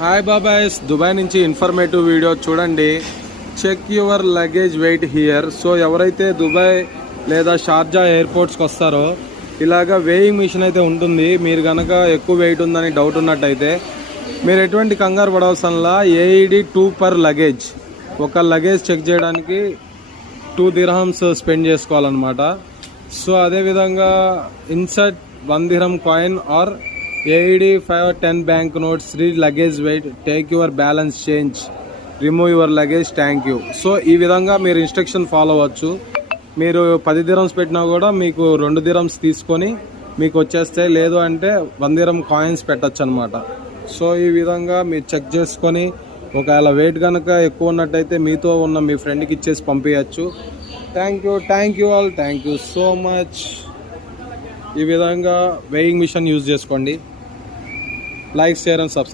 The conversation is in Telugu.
హాయ్ బాబాయ్స్, దుబాయ్ నుంచి ఇన్ఫర్మేటివ్ వీడియో చూడండి. Check your luggage weight here. So ఎవరైతే దుబాయ్ లేదా షార్జా ఎయిర్పోర్ట్స్కి వస్తారో ఇలాగా వేయింగ్ మిషన్ అయితే ఉంటుంది. మీరు కనుక ఎక్కువ వెయిట్ ఉందని డౌట్ ఉన్నట్టయితే మీరు ఎటువంటి కంగారు పడవలసంలా. AED 2 per luggage. ఒక లగేజ్ చెక్ చేయడానికి 2 dirhams స్పెండ్ చేసుకోవాలన్నమాట. సో అదేవిధంగా insert 1 dirham coin or AED 5-10 bank notes, read luggage weight, take your balance change, remove your luggage, thank you. So ఈ విధంగా మీరు ఇన్స్ట్రక్షన్ ఫాలో అవ్వచ్చు. మీరు 10 dirhams పెట్టినా కూడా మీకు 2 dirhams తీసుకొని మీకు వచ్చేస్తాయి. లేదు అంటే 1 dirham కాయిన్స్ పెట్టచ్చు అనమాట. సో ఈ విధంగా మీరు చెక్ చేసుకొని ఒకవేళ వెయిట్ కనుక ఎక్కువ ఉన్నట్టయితే మీతో ఉన్న మీ ఫ్రెండ్కి ఇచ్చేసి పంపించచ్చు. Thank you all, thank you so much. ఈ విధంగా వేయింగ్ మిషన్ యూజ్ చేసుకోండి. Like, share and subscribe.